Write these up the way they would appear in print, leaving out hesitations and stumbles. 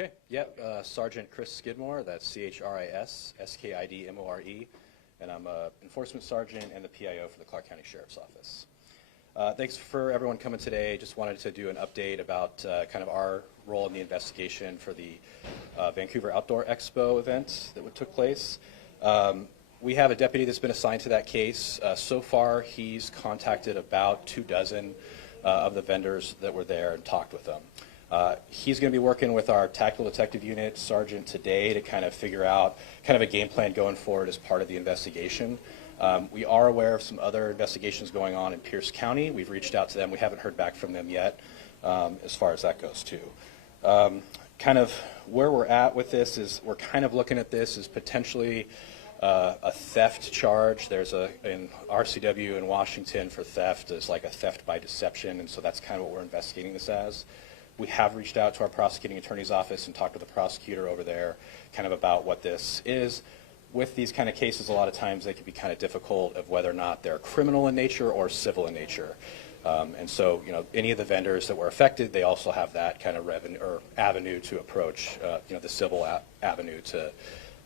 Okay, yep, Sergeant Chris Skidmore, that's C-H-R-I-S, S-K-I-D-M-O-R-E, and I'm an enforcement sergeant and the PIO for the Clark County Sheriff's Office. Thanks for everyone coming today. Just wanted to do an update about kind of our role in the investigation for the Vancouver Outdoor Expo event that took place. We have a deputy that's been assigned to that case. So far, he's contacted about 24 of the vendors that were there and talked with them. He's going to be working with our tactical detective unit sergeant today to kind of figure out kind of a game plan going forward as part of the investigation. We are aware of some other investigations going on in Pierce County. We've reached out to them. We haven't heard back from them yet as far as that goes too. Kind of where we're at with this is we're kind of looking at this as potentially a theft charge. There's in RCW in Washington for theft is like a theft by deception, and so that's kind of what we're investigating this as. We have reached out to our prosecuting attorney's office and talked to the prosecutor over there kind of about what this is. With these kind of cases, a lot of times they can be kind of difficult of whether or not they're criminal in nature or civil in nature. And so, you know, any of the vendors that were affected, they also have that kind of revenue or avenue to approach, you know, the civil avenue to,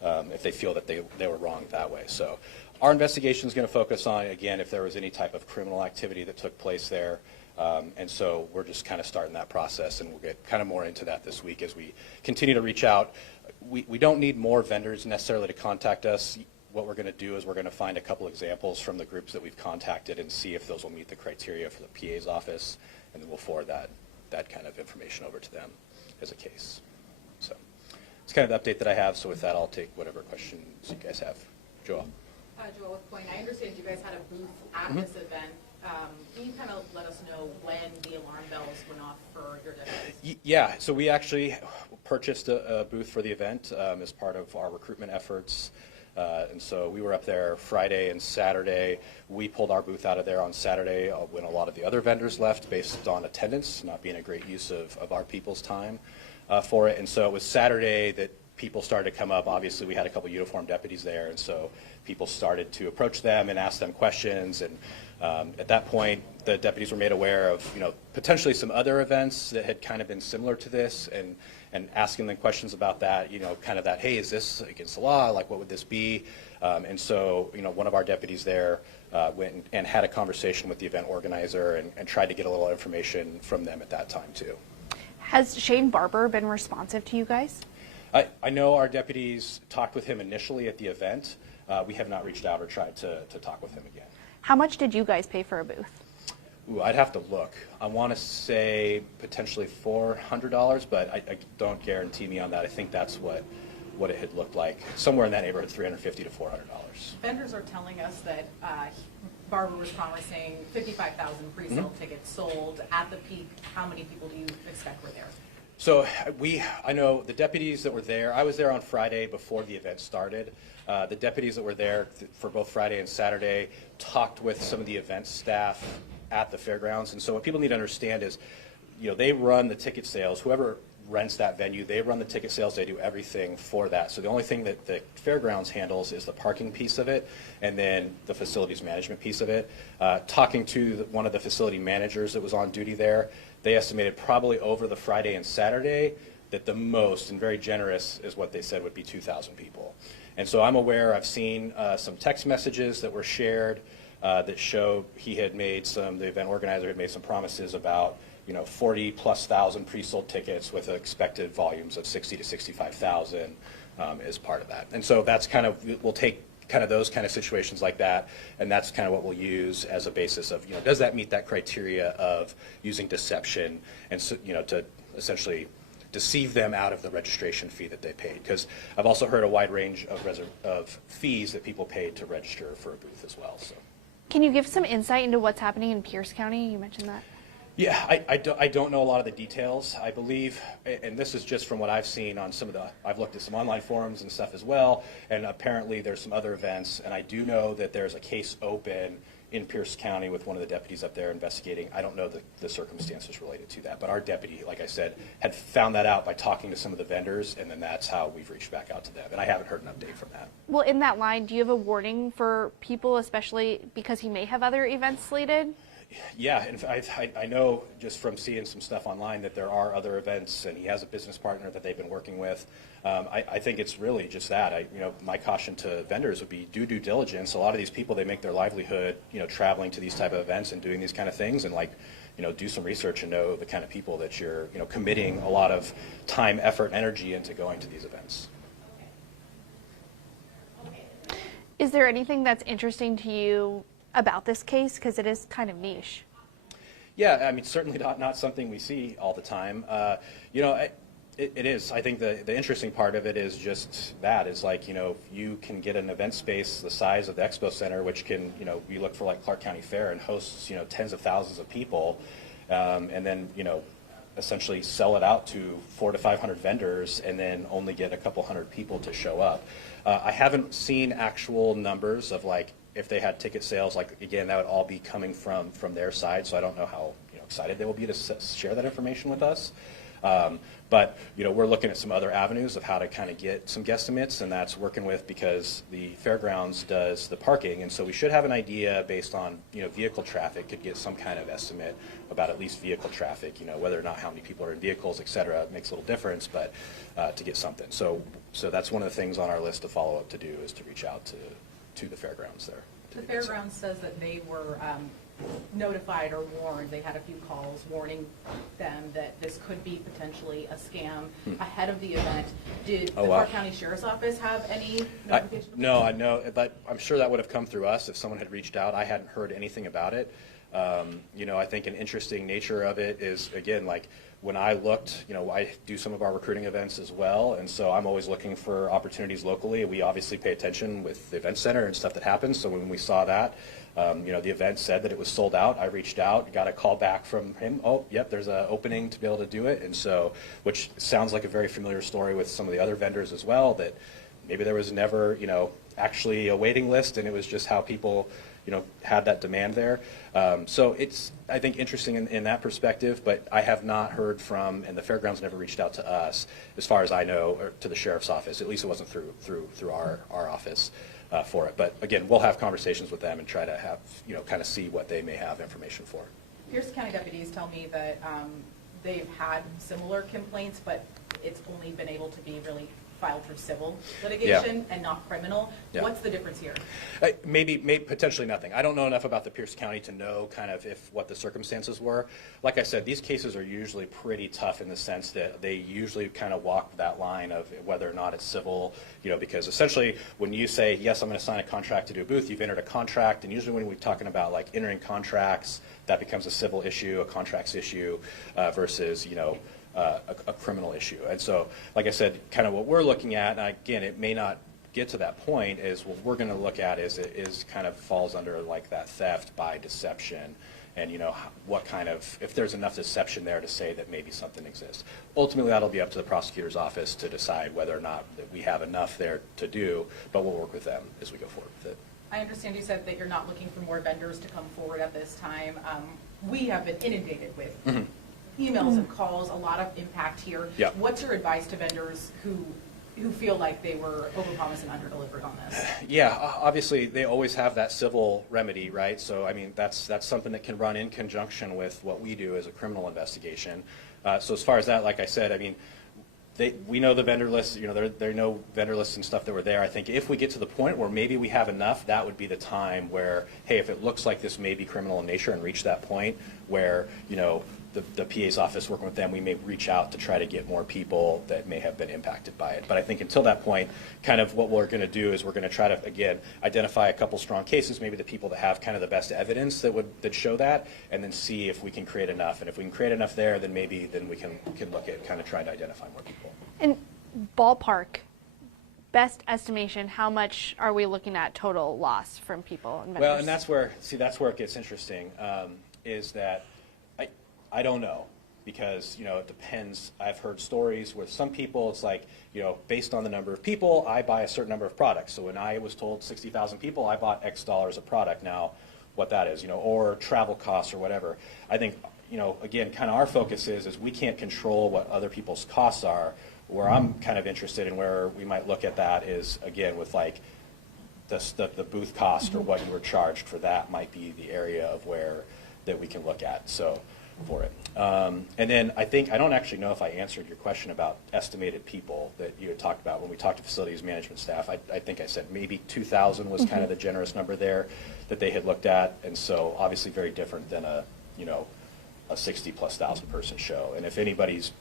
if they feel that they were wrong that way. So our investigation is going to focus on, again, if there was any type of criminal activity that took place there. And so we're just kind of starting that process, and we'll get kind of more into that this week as we continue to reach out. We don't need more vendors necessarily to contact us. What we're going to do is we're going to find a couple examples from the groups that we've contacted and see if those will meet the criteria for the PA's office, and then we'll forward that kind of information over to them as a case. So it's kind of the update that I have. So with that, I'll take whatever questions you guys have. Joel. Joel with Point. I understand you guys had a booth at this event. Can you kind of let us know when the alarm bells went off for your deputies? Yeah, so we actually purchased a booth for the event as part of our recruitment efforts. And so we were up there Friday and Saturday. We pulled our booth out of there on Saturday when a lot of the other vendors left based on attendance, not being a great use of our people's time for it. And so it was Saturday that people started to come up. Obviously, we had a couple uniformed deputies there, and so people started to approach them and ask them questions. And at that point, the deputies were made aware of, you know, potentially some other events that had kind of been similar to this, and asking them questions about that, you know, kind of that, hey, is this against the law? Like, what would this be? And so, you know, one of our deputies there went and had a conversation with the event organizer and tried to get a little information from them at that time too. Has Shane Barber been responsive to you guys? I know our deputies talked with him initially at the event. We have not reached out or tried to talk with him again. How much did you guys pay for a booth? Ooh, I'd have to look. I want to say potentially $400, but I don't guarantee me on that. I think that's what it had looked like, somewhere in that neighborhood, $350 to $400. Vendors are telling us that Barber was promising 55,000 pre-sale tickets sold. At the peak, how many people do you expect were there? So I know the deputies that were there, I was there on Friday before the event started. The deputies that were there for both Friday and Saturday talked with some of the event staff at the fairgrounds. And so what people need to understand is, you know, they run the ticket sales. Whoever rents that venue, they run the ticket sales. They do everything for that. So the only thing that the fairgrounds handles is the parking piece of it, and then the facilities management piece of it. Talking to one of the facility managers that was on duty there, they estimated probably over the Friday and Saturday that the most, and very generous is what they said, would be 2,000 people. And so I'm aware, I've seen some text messages that were shared that show he had made the event organizer had made some promises about, you know, 40,000+ pre-sold tickets with expected volumes of 60 to 65,000 as part of that. And so that's kind of, we'll take kind of those kind of situations like that, and that's kind of what we'll use as a basis of, you know, does that meet that criteria of using deception and, so, you know, to essentially deceive them out of the registration fee that they paid. Because I've also heard a wide range of fees that people paid to register for a booth as well. So, can you give some insight into what's happening in Pierce County? You mentioned that. Yeah, I don't know a lot of the details. I believe, and this is just from what I've seen on some of I've looked at some online forums and stuff as well, and apparently there's some other events, and I do know that there's a case open in Pierce County with one of the deputies up there investigating. I don't know the circumstances related to that, but our deputy, like I said, had found that out by talking to some of the vendors, and then that's how we've reached back out to them, and I haven't heard an update from that. Well, in that line, do you have a warning for people, especially because he may have other events slated? Yeah, and I know just from seeing some stuff online that there are other events, and he has a business partner that they've been working with. I think it's really just that. My caution to vendors would be do due diligence. A lot of these people, they make their livelihood, traveling to these type of events and doing these kind of things, and do some research and know the kind of people that you're, committing a lot of time, effort, and energy into going to these events. Is there anything that's interesting to you about this case? Because it is kind of niche. Yeah, I mean, certainly not something we see all the time. It is. I think the interesting part of it is just that is you can get an event space the size of the Expo Center, which can, we look for like Clark County Fair and hosts, tens of thousands of people, and then, essentially sell it out to 400 to 500 vendors and then only get a couple hundred people to show up. I haven't seen actual numbers of if they had ticket sales, again, that would all be coming from their side, so I don't know how excited they will be to share that information with us. But we're looking at some other avenues of how to kind of get some guesstimates, and that's working with, because the fairgrounds does the parking, and so we should have an idea based on vehicle traffic, could get some kind of estimate about at least vehicle traffic, whether or not how many people are in vehicles, et cetera. It makes a little difference, but to get something. So that's one of the things on our list to follow up to do, is to reach out to the fairgrounds there. The fairgrounds says that they were notified or warned, they had a few calls warning them that this could be potentially a scam ahead of the event. Did the Clark County Sheriff's Office have any notification? No, I know, but I'm sure that would have come through us if someone had reached out. I hadn't heard anything about it. I think an interesting nature of it is, again, when I looked, I do some of our recruiting events as well, and so I'm always looking for opportunities locally. We obviously pay attention with the event center and stuff that happens, so when we saw that, the event said that it was sold out. I reached out, got a call back from him. Oh, yep, there's an opening to be able to do it, and so, which sounds like a very familiar story with some of the other vendors as well, that maybe there was never, actually a waiting list, and it was just how people, had that demand there. So it's, I think, interesting in that perspective, but I have not heard from, and the fairgrounds never reached out to us, as far as I know, or to the sheriff's office. At least it wasn't through our office for it. But again, we'll have conversations with them and try to have, kind of see what they may have information for. Pierce County deputies tell me that they've had similar complaints, but it's only been able to be really filed for civil litigation and not criminal. Yeah. What's the difference here? Maybe potentially nothing. I don't know enough about the Pierce County to know kind of what the circumstances were. Like I said, these cases are usually pretty tough in the sense that they usually kind of walk that line of whether or not it's civil, because essentially when you say, yes, I'm going to sign a contract to do a booth, you've entered a contract, and usually when we're talking about entering contracts, that becomes a civil issue, a contracts issue, versus, a criminal issue. And so, like I said, kind of what we're looking at, and again, it may not get to that point, is what we're going to look at is kind of falls under that theft by deception, and what kind of, if there's enough deception there to say that maybe something exists. Ultimately, that'll be up to the prosecutor's office to decide whether or not that we have enough there to do, but we'll work with them as we go forward with it. I understand you said that you're not looking for more vendors to come forward at this time. We have been inundated with emails and calls, a lot of impact here. Yeah. What's your advice to vendors who feel like they were overpromised and underdelivered on this? Yeah, obviously they always have that civil remedy, right? So I mean, that's something that can run in conjunction with what we do as a criminal investigation. So as far as that, like I said, I mean, we know the vendor lists, there are no vendor lists and stuff that were there. I think if we get to the point where maybe we have enough, that would be the time where, hey, if it looks like this may be criminal in nature, and reach that point where, the PA's office, working with them, we may reach out to try to get more people that may have been impacted by it. But I think until that point, kind of what we're going to do is we're going to try to, again, identify a couple strong cases, maybe the people that have kind of the best evidence that show that, and then see if we can create enough. And if we can create enough there, then maybe we can look at kind of trying to identify more people. And ballpark, best estimation, how much are we looking at total loss from people and vendors? Well, and that's where it gets interesting, is that I don't know, because it depends. I've heard stories with some people, it's like, based on the number of people, I buy a certain number of products. So when I was told 60,000 people, I bought X dollars of product. Now, what that is, or travel costs or whatever. I think, again, kind of our focus is we can't control what other people's costs are. Where I'm kind of interested in where we might look at that is, again, with the booth cost or what you were charged for that might be the area of where that we can look at. So for it. And then I don't actually know if I answered your question about estimated people that you had talked about when we talked to facilities management staff. I think I said maybe 2,000 was kind of the generous number there that they had looked at. And so obviously very different than a 60,000+ person show. And if anybody's,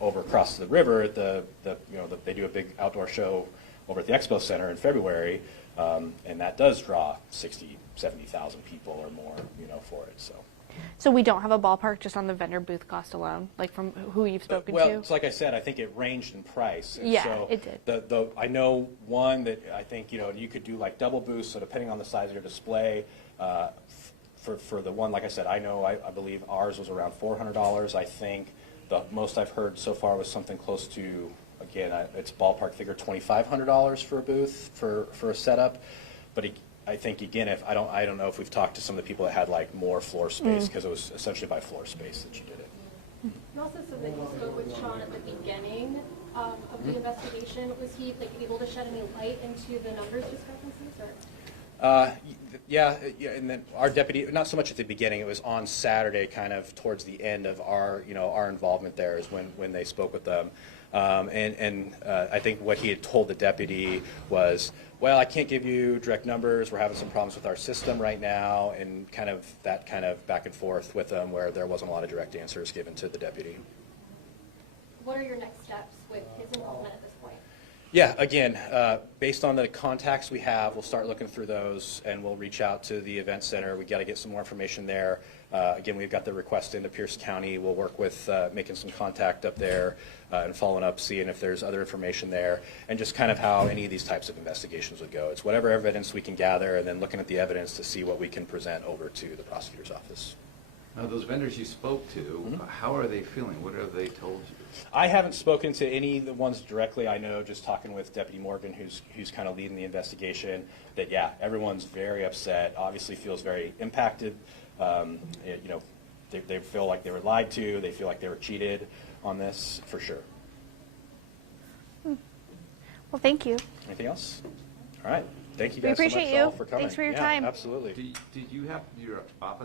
over across the river at they do a big outdoor show over at the Expo Center in February, and that does draw 60,000, 70,000 people or more, for it. So we don't have a ballpark just on the vendor booth cost alone, like from who you've spoken to? Well, it's like I said, I think it ranged in price. And yeah, so it did. I know one that I think, you could do like double booths, so depending on the size of your display, for the one, like I said, I believe ours was around $400. I think the most I've heard so far was something close to, again, it's ballpark figure, $2,500 for a booth for a setup. But I think, again, I don't know if we've talked to some of the people that had like more floor space, because it was essentially by floor space that you did it. You also said that you spoke with Sean at the beginning of the investigation. Was he able to shed any light into the numbers discrepancies? Or? Yeah, and then our deputy, not so much at the beginning, it was on Saturday, kind of towards the end of our involvement there is when they spoke with them. I think what he had told the deputy was, well, I can't give you direct numbers. We're having some problems with our system right now, and kind of back and forth with them where there wasn't a lot of direct answers given to the deputy. What are your next steps with his involvement at this point? Yeah, again, based on the contacts we have, we'll start looking through those, and we'll reach out to the event center. We got to get some more information there. Again, we've got the request into Pierce County. We'll work with making some contact up there and following up, seeing if there's other information there, and just kind of how any of these types of investigations would go. It's whatever evidence we can gather, and then looking at the evidence to see what we can present over to the prosecutor's office. Now, those vendors you spoke to, how are they feeling? What have they told you? I haven't spoken to any of the ones directly. I know, just talking with Deputy Morgan, who's kind of leading the investigation, that yeah, everyone's very upset. Obviously, feels very impacted. They feel like they were lied to. They feel like they were cheated on this, for sure. Well, thank you. Anything else? All right. Thank you We guys so appreciate much you. all for coming. Thanks for your Yeah, time. Absolutely. Did you have your office